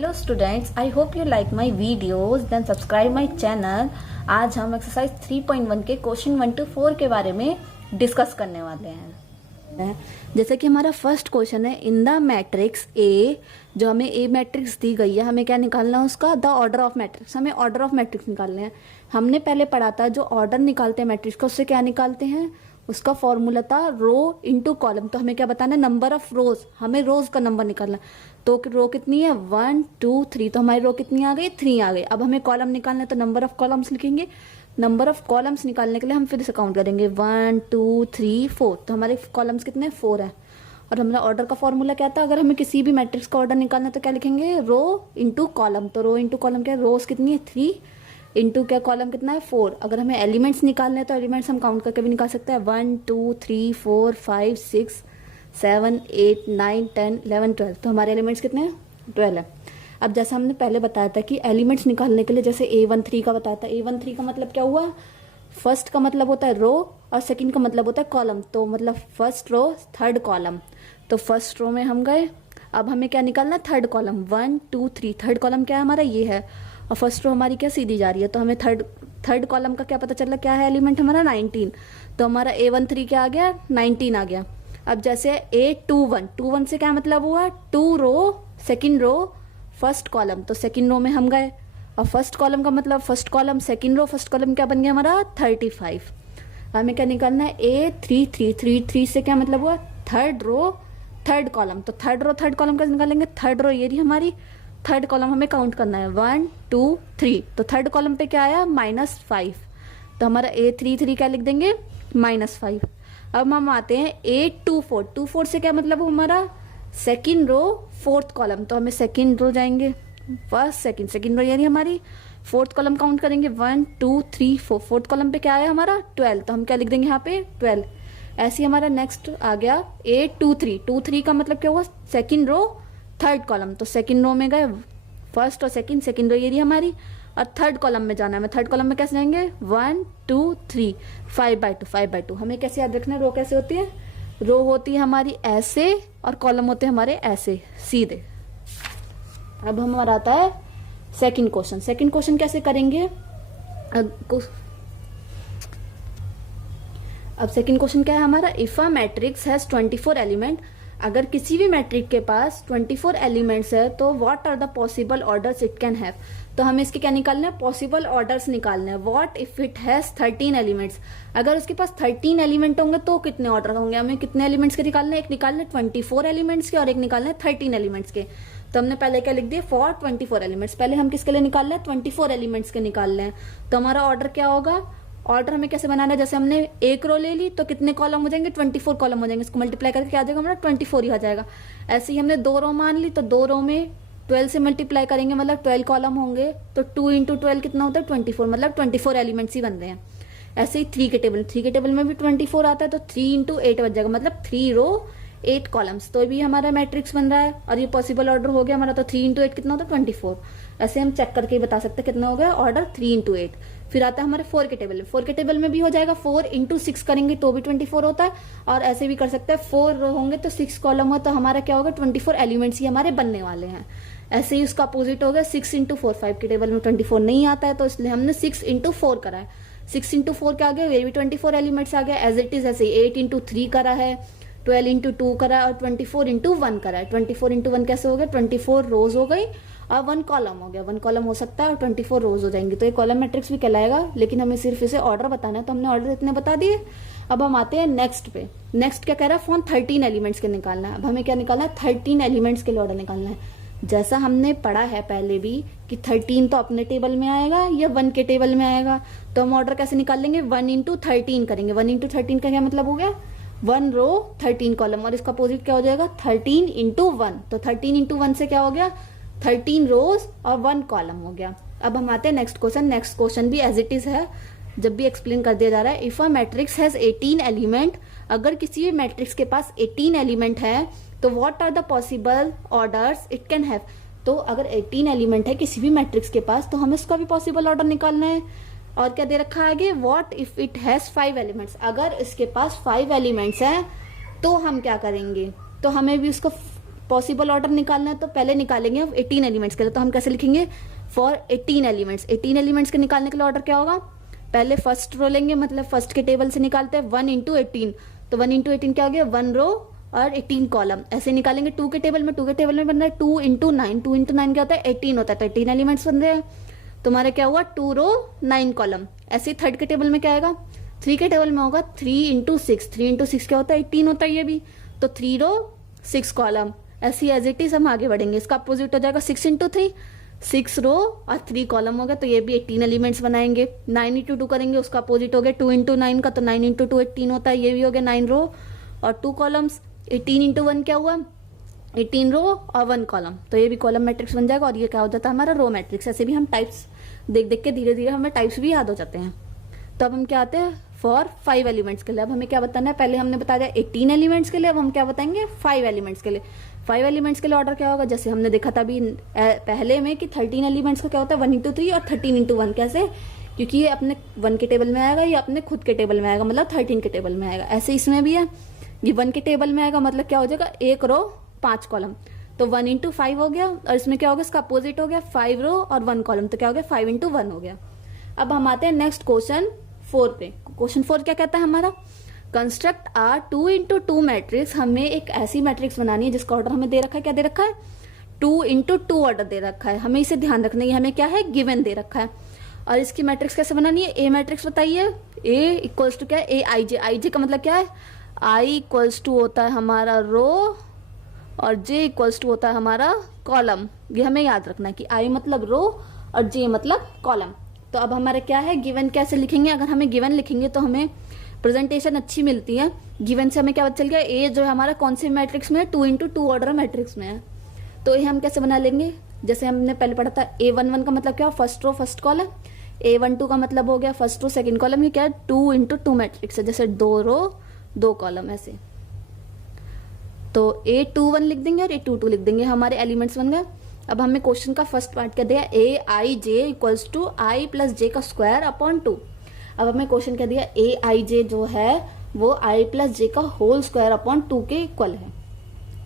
Hello students, I hope you like my videos, then subscribe my channel. आज हम exercise 3.1 के question 1 to 4 के बारे में डिस्कस करने वाले हैं। जैसे कि हमारा फर्स्ट क्वेश्चन है, इन द मैट्रिक्स ए, जो हमें ए मैट्रिक्स दी गई है, हमें क्या निकालना है उसका, द ऑर्डर ऑफ मैट्रिक्स। हमें ऑर्डर ऑफ मैट्रिक्स निकालने हैं। हमने पहले पढ़ा था जो ऑर्डर निकालते हैं मैट्रिक्स का, उससे क्या निकालते हैं, उसका फॉर्मूला था रो इंटू कॉलम। तो हमें क्या बताना है, नंबर ऑफ रोज, हमें रोज का नंबर निकालना। तो रो कितनी है, 1 2 3, तो हमारी रो कितनी आ गई, 3 आ गई। अब हमें कॉलम निकालना है तो नंबर ऑफ कॉलम्स लिखेंगे। नंबर ऑफ कॉलम्स निकालने के लिए हम फिर से काउंट करेंगे 1 2 3 4, तो हमारे कॉलम्स कितने, 4 है। और हमारा ऑर्डर का फॉर्मूला क्या था, अगर हमें किसी भी मैट्रिक्स का ऑर्डर निकालना है तो क्या लिखेंगे, रो इंटू कॉलम। तो रो इंटू कॉलम क्या है, रोज कितनी है 3, इंटू क्या कॉलम कितना है 4। अगर हमें एलिमेंट्स निकालने हैं तो एलिमेंट्स हम काउंट करके भी निकाल सकते हैं, 1 2 3 4 5 6 7 8 9 10 11 12। तो हमारे एलिमेंट्स कितने हैं, 12 है। अब जैसा हमने पहले बताया था कि एलिमेंट्स निकालने के लिए, जैसे A13 का बताया था, A13 का मतलब क्या हुआ, फर्स्ट का मतलब होता है रो और सेकंड का मतलब होता है कॉलम। तो मतलब फर्स्ट रो थर्ड कॉलम। तो फर्स्ट रो में हम गए, अब हमें क्या निकालना है, थर्ड कॉलम, 1 2 3। थर्ड कॉलम क्या है हमारा, ये है, और फर्स्ट रो हमारी क्या सीधी जा रही है। तो हमें थर्ड कॉलम का क्या पता चला, क्या है एलिमेंट हमारा, 19। तो हमारा A13 क्या आ गया, 19 आ गया। अब जैसे A21 से क्या मतलब हुआ, 2 row second row first column. तो सेकंड रो में हम गए, और फर्स्ट कॉलम का मतलब first column second row first column क्या बन गया हमारा, 35। हमें क्या निकालना है, A33 से क्या मतलब हुआ, थर्ड रो थर्ड कॉलम। तो थर्ड रो थर्ड कॉलम कैसे निकालेंगे, थर्ड रो ये रही हमारी, थर्ड कॉलम हमें काउंट करना है 1 2 3। तो थर्ड कॉलम पे क्या आया, -5। तो हमारा A33 क्या लिख देंगे, -5। अब हम आते हैं A24 से क्या मतलब हमारा, सेकंड रो फोर्थ कॉलम। तो हमें सेकंड रो जाएंगे, फर्स्ट सेकंड रो यानी हमारी, फोर्थ कॉलम काउंट करेंगे 1 2 3 4। फोर्थ कॉलम पे क्या आया हमारा, 12। तो हम क्या लिख देंगे यहाँ पे, 12। ऐसे ही हमारा नेक्स्ट आ गया A23 का मतलब क्या हुआ, सेकंड रो थर्ड कॉलम। तो सेकंड रो में गए, फर्स्ट और सेकंड रो ये रही हमारी, और थर्ड कॉलम में जाना है। हमें थर्ड कॉलम में कैसे जाएंगे, 1 2 3 5/2। हमें कैसे याद रखना है, रो कैसे होती है, रो होती है हमारी ऐसे और कॉलम होते हैं हमारे ऐसे सीधे। अब हमारा आता है सेकंड क्वेश्चन कैसे करेंगे, अब सेकंड क्वेश्चन क्या है हमारा, if a matrix has 24 element, अगर किसी भी मैट्रिक के पास 24 एलिमेंट्स है तो what are the possible orders it can have. तो हमें इसके क्या निकालना है, पॉसिबल ऑर्डर्स निकालने हैं। What if it has 13 elements, अगर उसके पास 13 एलिमेंट होंगे तो कितने ऑर्डर होंगे। हमें कितने एलिमेंट्स के निकालने हैं, एक निकालने 24 एलिमेंट्स के और एक निकालने 13 एलिमेंट्स के। तो हमने पहले क्या लिख दिया, फॉर 24 एलिमेंट्स। पहले हम किसके लिए निकाल रहे हैं, 24 एलिमेंट्स के निकाल रहे हैं। तो हमारा ऑर्डर क्या होगा, ऑर्डर हमें कैसे बनाना है, जैसे हमने एक रो ले ली तो कितने कॉलम हो जाएंगे, 24 कॉलम हो जाएंगे। इसको मल्टीप्लाई करके क्या आ जाएगा हमारा, 24 ही आ जाएगा। ऐसे ही हमने 2 रो मान ली, तो 2 रो में 12 से मल्टीप्लाई करेंगे, मतलब 12 कॉलम होंगे। तो 2 × 12 कितना होता है, 24, मतलब 24 एलिमेंट्स ही बन रहे हैं। ऐसे ही 3 के टेबल में भी 24 आता है, तो 3 × 8 बच जाएगा, मतलब 3 रो 8 कॉलम्स। तो भी हमारा मैट्रिक्स बन रहा है और ये पॉसिबल ऑर्डर हो गया हमारा। तो 3 × 8 कितना होता है, 24। ऐसे हम चेक करके बता सकते हैं कितना हो गया ऑर्डर, 3 × 8। फिर आता है हमारे 4 के टेबल में भी हो जाएगा, 4 × 6 करेंगे तो भी 24 होता है। और ऐसे भी कर सकते हैं, 4 रो होंगे तो 6 कॉलम हो, तो हमारा क्या होगा, 24 एलिमेंट्स ही हमारे बनने वाले हैं। ऐसे ही उसका अपोजिट हो गया 6 × 4। 5 के टेबल में 24 नहीं आता है, तो इसलिए हमने 6 × 4 करा है। 6 × 4 क्या आ गया, ये भी 24 एलिमेंट्स आ गया। एज इट इज ऐसे 8 × 3 करा है, 12 × 2 करा है, और 24 × 1 करा है। 24 × 1 कैसे हो गया, 24 रोज हो गई और 1 कॉलम हो गया। 1 कॉलम हो सकता है और 24 रोज हो जाएंगी, तो ये कॉलम मैट्रिक्स भी कहलाएगा। लेकिन हमें सिर्फ इसे ऑर्डर बताना है, तो हमने ऑर्डर इतने बता दिए। अब हम आते हैं नेक्स्ट पे। नेक्स्ट क्या कह रहा है, फॉर 13 एलिमेंट्स के निकालना है। अब हमें क्या निकालना है, 13 एलिमेंट्स के लिए ऑर्डर निकालना है। जैसा हमने पढ़ा है पहले भी कि 13 तो अपने टेबल में आएगा या 1 के टेबल में आएगा। तो हम ऑर्डर कैसे निकाल लेंगे, 1 × 13 करेंगे। 1 × 13 का क्या मतलब हो गया, 1 रो 13 कॉलम, और इसका अपोजिट क्या हो जाएगा, 13 × 1। तो 13 × 1 से क्या हो गया, 13 रोज और 1 कॉलम हो गया। अब हम आते हैं नेक्स्ट क्वेश्चन भी एज इट इज है, जब भी एक्सप्लेन कर दिया जा रहा है। If a matrix has 18 element, अगर किसी भी मैट्रिक्स के पास 18 एलिमेंट है तो what are the possible orders it can have. तो अगर 18 एलिमेंट है किसी भी मैट्रिक्स के पास, तो हमें उसका भी पॉसिबल ऑर्डर निकालना है। और क्या दे रखा है आगे, what if it has 5 elements, अगर इसके पास 5 एलिमेंट्स हैं तो हम क्या करेंगे, तो हमें भी उसका पॉसिबल ऑर्डर निकालना है तो पहले निकालेंगे 18 एलिमेंट्स के लिए, तो हम कैसे लिखेंगे फॉर 18 एलिमेंट्स। 18 एलिमेंट्स के निकालने के लिए ऑर्डर क्या होगा, पहले फर्स्ट रो लेंगे, मतलब फर्स्ट के टेबल से निकालते हैं 1 इंटू 18, तो 1 इंटू 18 क्या हो गया 1 रो और 18 कॉलम। ऐसे निकालेंगे 2 के टेबल में, 2 के टेबल में बन रहा है 2 इंटू 9, 2 इंटू 9 क्या होता है 18 होता है, तो 18 एलिमेंट्स बन रहे हैं। तो हमारा क्या हुआ 2 रो 9 कॉलम। ऐसे ही थर्ड के टेबल में क्या आएगा, 3 के टेबल में होगा 3 इंटू 6, 3 इंटू 6 क्या होता है 18 होता है ये भी, तो 3 रो 6 कॉलम। ऐसी एज इट इज हम आगे बढ़ेंगे, इसका अपोजिट हो जाएगा 6 इंटू 3, 6 रो और 3 कॉलम हो गया, तो ये भी 18 एलिमेंट्स बनाएंगे। 9 इंटू 2 करेंगे, उसका अपोजिट हो गया 2 इंटू 9 का, तो 9 इंटू 2 18 होता है, ये भी हो गया 9 रो और 2 कॉलम्स। 18 इंटू 1 क्या हुआ 18 रो और 1 कॉलम, तो ये भी कॉलम मैट्रिक्स बन जाएगा और ये क्या हो जाता है हमारा रो मैट्रिक्स। ऐसे भी हम टाइप्स देख देख के धीरे धीरे हमें टाइप्स भी याद हो जाते हैं। तो अब हम क्या आते हैं फॉर 5 एलिमेंट्स के लिए। अब हमें क्या बताना है, पहले हमने बता दिया 18 एलिमेंट्स के लिए, अब हम क्या बताएंगे 5 एलिमेंट्स के लिए। 5 एलिमेंट्स के लिए ऑर्डर क्या होगा, जैसे हमने देखा था अभी पहले में कि 13 एलिमेंट्स का क्या होता है 1 इंटू 3 और 13 इंटू 1। कैसे, क्योंकि ये अपने 1 के टेबल में आएगा, ये अपने खुद के टेबल में आएगा, मतलब 13 के टेबल में आएगा। ऐसे इसमें भी है, ये 1 के टेबल में आएगा, मतलब क्या हो जाएगा 1 रो 5 कॉलम, तो 1 इंटू 5 हो गया, और इसमें क्या हो गया इसका अपोजिट हो गया 5 रो और 1 कॉलम, तो क्या हो गया 5 इंटू 1 हो गया। अब हम आते हैं नेक्स्ट क्वेश्चन 4 पे। क्वेश्चन 4 क्या कहता है हमारा, कंस्ट्रक्ट आ 2 इंटू 2 मैट्रिक्स। हमें एक ऐसी मैट्रिक्स बनानी है जिसका ऑर्डर हमें दे रखा है, क्या दे रखा है 2 इंटू 2 ऑर्डर दे रखा है। हमें इसे ध्यान रखना है, हमें क्या है गिवन दे रखा है। और इसकी मैट्रिक्स कैसे बनानी है, ए मैट्रिक्स बताइए। ए इक्वल्स टू क्या है ए आई जे, आई जे का मतलब क्या है आई इक्वल्स टू होता है हमारा रो और जे इक्वल्स टू होता है हमारा कॉलम। ये हमें याद रखना है कि आई मतलब रो और जे मतलब कॉलम। तो अब हमारा क्या है गिवन कैसे लिखेंगे, अगर हमें गिवन लिखेंगे तो हमें प्रेजेंटेशन अच्छी मिलती है। गिवन से हमें क्या पता चल गया ए जो है हमारा कौन से मैट्रिक्स में है 2 इंटू 2 ऑर्डर मैट्रिक्स में है। तो ये हम कैसे बना लेंगे, जैसे हमने पहले पढ़ा था A11 का मतलब क्या first row first column, A12 का मतलब हो गया फर्स्ट रो सेकंड कॉलम। ये क्या है 2 इंटू 2 मैट्रिक्स है, जैसे 2 रो 2 कॉलम ऐसे। तो A21 लिख देंगे और A22 लिख देंगे, हमारे एलिमेंट्स बन गए। अब हमें क्वेश्चन का फर्स्ट पार्ट क्या दिया ए आई जे इक्वल्स टू आई प्लस जे का स्क्वायर अपॉन 2। अब हमें क्वेश्चन क्या दिया ए आई जे जो है वो आई प्लस जे का होल स्क्वायर अपॉन 2 के इक्वल है।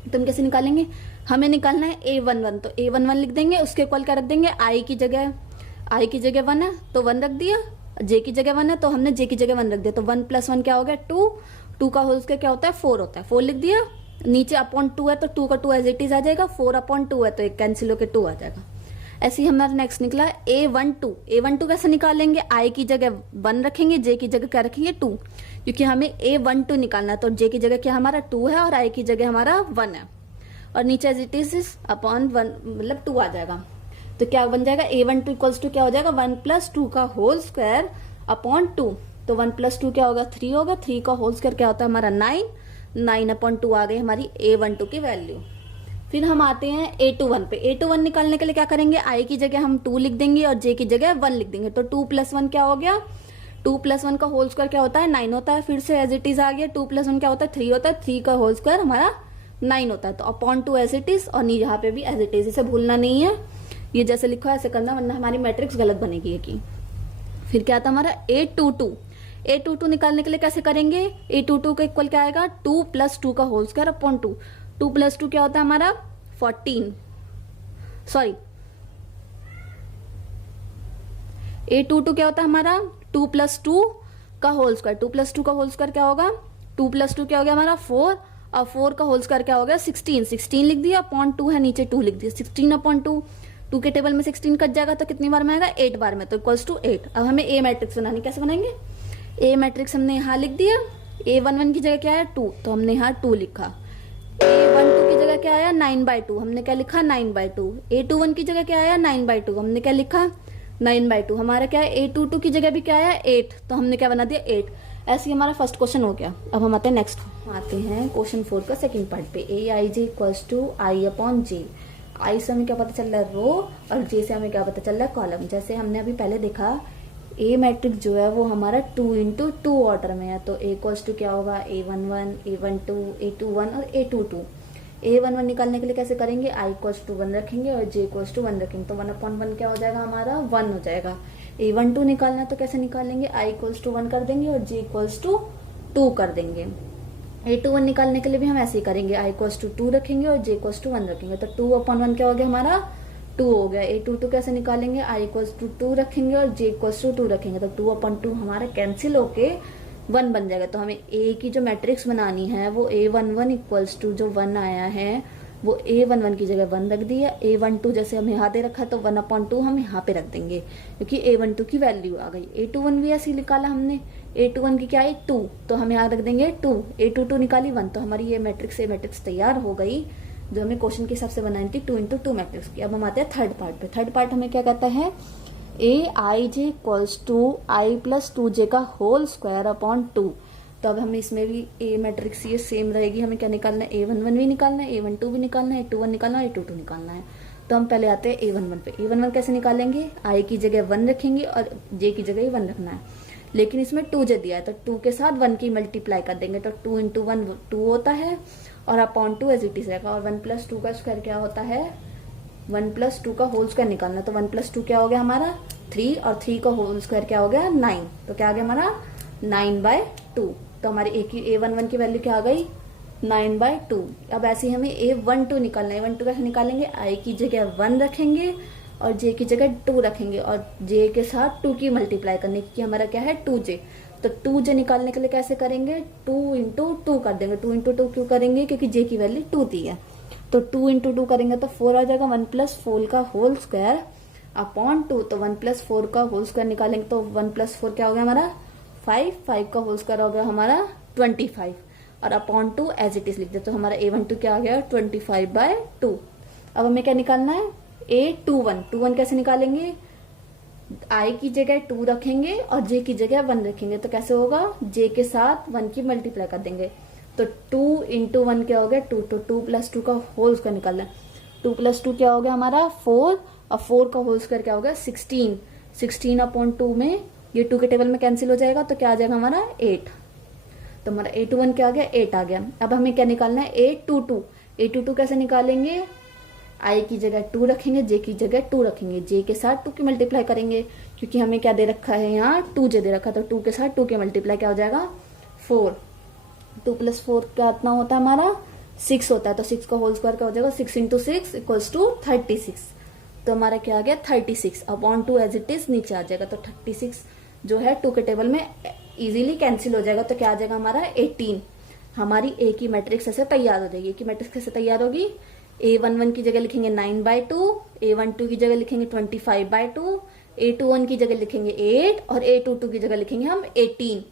तो हम कैसे निकालेंगे, हमें निकालना है A11, तो A11 लिख देंगे, उसके इक्वल क्या रख देंगे आई की जगह 1 है तो 1 रख दिया, जे की जगह 1 है तो हमने जे की जगह 1 रख दिया, तो 1 प्लस 1 क्या हो गया 2, 2 का होल स्क्वायर क्या होता है 4 होता है, 4 लिख दिया। नीचे अपॉन 2 है तो 2 का 2 एज इट इज आ जाएगा, 4 अपॉन 2 है तो एक कैंसिल होकर 2 आ जाएगा। ऐसे ही हमारा नेक्स्ट निकला A12 कैसे निकालेंगे, आई की जगह 1 रखेंगे, जे की जगह क्या रखेंगे 2, क्योंकि हमें A12 निकालना है, तो जे की जगह क्या हमारा 2 है और आई की जगह हमारा 1 है, और नीचे एज इट इज अपॉन 1 मतलब 2 आ जाएगा। तो क्या बन जाएगा A12 इक्वल्स टू क्या हो जाएगा 1 प्लस 2 का होल स्क्वायर अपॉन 2, तो 1 प्लस 2 क्या होगा 3 होगा, 3 का होल स्क्वायर क्या होता है हमारा 9 अपॉन 2 आ गई हमारी A12 की वैल्यू। फिर हम आते हैं A21 पे। A21 निकालने के लिए क्या करेंगे, आई की जगह हम 2 लिख देंगे और जे की जगह 1 लिख देंगे, तो 2 प्लस 1 क्या हो गया 2 प्लस 1 का होल स्क्वायर क्या होता है 9 होता है, फिर से एज इट इज आ गया 2 प्लस 1 क्या होता है 3 होता है, 3 का होल स्क्वायर हमारा 9 होता है, तो अपॉन 2 एज इट इज, और यहाँ पे भी एज इट इज, इसे भूलना नहीं है, ये जैसे लिखा है ऐसे करना वरना हमारी मैट्रिक्स गलत बनेगी ये की। फिर क्या था हमारा A22 निकालने के लिए कैसे करेंगे, A22 का इक्वल क्या आएगा 2 प्लस 2 का होल स्क्वायर अपॉन 2, 2 प्लस 2 क्या होता है हमारा 14, सॉरी A22 क्या होता है हमारा 2 प्लस 2 का होल स्क्वायर, 2 प्लस 2 का होल स्क्वायर क्या होगा 2 प्लस 2 क्या हो गया हमारा 4, और 4 का होल स्क्वायर क्या हो गया 16 लिख दिया, अपॉन 2 है नीचे 2 लिख दिया, 16 अपॉन 2 के टेबल में 16 कट जाएगा तो कितनी बार में आएगा 8 बार में, तो इक्वल्स टू 8। अब हमें ए मैट्रिक्स बनानी, कैसे बनाएंगे, ए मैट्रिक्स हमने यहाँ लिख दिया, A11 की जगह क्या है 2 तो हमने यहाँ 2 लिखा, A12 की जगह क्या आया 9/2 हमने क्या लिखा 9/2, A21 की जगह क्या आया 9/2 हमने क्या लिखा 9/2, हमारा क्या है A22 की जगह भी क्या आया 8 तो हमने क्या बना दिया 8। ऐसे ही हमारा फर्स्ट क्वेश्चन हो गया। अब हम आते हैं नेक्स्ट, आते हैं क्वेश्चन 4 का सेकंड पार्ट पे। ए आई जे इक्वल्स टू आई अपॉन जे, आई से हमें क्या पता चल रहा है रो और जे से हमें क्या पता चल रहा है कॉलम। जैसे हमने अभी पहले देखा ए मैट्रिक्स जो है वो हमारा 2 इंटू 2 ऑर्डर में है, तो ए इक्वल्स टू क्या होगा A11 A12 A21 और A22। A11 निकालने के लिए कैसे करेंगे, आई इक्वल्स टू 1 रखेंगे और जे इक्वल्स टू 1 रखेंगे, तो 1 अपॉन 1 क्या हो जाएगा हमारा 1 हो जाएगा। A12 निकालना है तो कैसे निकालेंगे, आई इक्वल्स टू 1 कर देंगे और जे इक्वल्स टू 2 कर देंगे। A21 निकालने के लिए भी हम ऐसे ही करेंगे, i इक्वल्स टू 2 रखेंगे और j इक्वल्स टू 1 रखेंगे, तो 2/1 क्या हो गया हमारा 2 हो गया। A22 कैसे निकालेंगे, i इक्वल्स टू 2 रखेंगे और j इक्वल्स टू 2 रखेंगे, तो 2/2 हमारा कैंसिल होके 1 बन जाएगा। तो हमें a की जो मैट्रिक्स बनानी है वो A11 इक्वल्स टू जो 1 आया है वो A11 की जगह 1 रख दिया, A12 जैसे हम यहाँ दे रखा है तो 1/2 हम यहाँ पे रख देंगे क्योंकि A12 की वैल्यू आ गई। A21 भी ऐसे ही निकाला हमने, A21 की क्या है 2, तो हम यहाँ रख देंगे 2, A22 निकाली 1, तो हमारी ये मैट्रिक्स तैयार हो गई जो हमें क्वेश्चन के हिसाब से बनानी थी 2x2 मैट्रिक्स की। अब हम आते हैं थर्ड पार्ट पे। थर्ड पार्ट हमें क्या कहता है, Aij equals to i plus 2j का होल स्क्वायर अपॉन 2। तो अब हमें इसमें भी A मैट्रिक्स ये सेम रहेगी, हमें क्या निकालना है, A11 भी निकालना है, A12 भी निकालना है, A21 निकालना है, A22 निकालना है। तो हम पहले आते हैं A11 पे। A11 कैसे निकालेंगे, i की जगह 1 रखेंगे और j की जगह 1 रखना है, लेकिन इसमें 2j दिया है तो 2 के साथ 1 की मल्टीप्लाई कर देंगे, तो 2 इंटू 1 2 होता है और अपॉन 2 एज इट इज रहेगा। और 1 प्लस 2 का स्क्वायर क्या होता है, 1 प्लस 2 का होल स्क्वायर निकालना, तो 1 प्लस 2 क्या हो गया हमारा 3 और 3 का होल स्क्वायर क्या हो गया 9, तो क्या आ गया हमारा 9/2। तो हमारी A11 की वैल्यू क्या आ गई 9/2। अब ऐसे ही हमें A12 निकालना है। A12 कैसे निकालेंगे, i की जगह 1 रखेंगे और j की जगह 2 रखेंगे और j के साथ 2 की मल्टीप्लाई करने की, हमारा क्या है 2j। तो 2j निकालने के लिए कैसे करेंगे, 2 इंटू 2 कर देंगे। 2 इंटू 2 क्यों करेंगे, क्योंकि j की वैल्यू 2 दी है, तो 2 इंटू 2 करेंगे तो 4 आ जाएगा। 1 प्लस 4 का होल स्क्वायर अपॉन 2, तो 1 प्लस 4 का होल स्क्वायर निकालेंगे तो 1 प्लस 4 क्या हो गया हमारा 5 का होल स्क्वायर हो गया हमारा 25 और अपॉन 2 एज इट इज लिख दे, तो हमारा A12 क्या आ गया 25/2। अब हमें क्या निकालना है, A21 कैसे निकालेंगे, i की जगह 2 रखेंगे और j की जगह 1 रखेंगे, तो कैसे होगा j के साथ 1 की मल्टीप्लाई कर देंगे, तो 2 इंटू 1 क्या हो गया 2, तो 2 प्लस 2 का होल स्क्वायर निकालना है। 2 प्लस 2 क्या हो गया हमारा 4 और 4 का होल स्क्वायर क्या हो गया 16/2 में ये 2 के टेबल में कैंसिल हो जाएगा, तो क्या आ जाएगा हमारा 8। तो हमारा A21 क्या आ गया 8 आ गया। अब हमें क्या निकालना है A22 कैसे निकालेंगे, i की जगह 2 रखेंगे, j की जगह 2 रखेंगे, j के साथ 2 की मल्टीप्लाई करेंगे क्योंकि हमें क्या दे रखा है यहाँ 2j दे रखा, तो 2 के साथ 2 की मल्टीप्लाई क्या हो जाएगा 4। 2 प्लस 4 क्या इतना होता है हमारा 6 होता है, तो 6 का होल स्क्वायर क्या हो जाएगा 6 इंटू 6 इक्वल्स टू 36। तो हमारा क्या आ गया 36 अपॉन 2 एज इट इज नीचे आ जाएगा, तो 36 जो है 2 के टेबल में इजीली कैंसिल हो जाएगा, तो क्या आ जाएगा हमारा 18। हमारी A की मैट्रिक्स ऐसे तैयार हो जाएगी। A की मैट्रिक्स कैसे तैयार होगी, A11 की जगह लिखेंगे 9/2, A12 की जगह लिखेंगे 25/2, A21 की जगह लिखेंगे 8 और A22 की जगह लिखेंगे हम 18।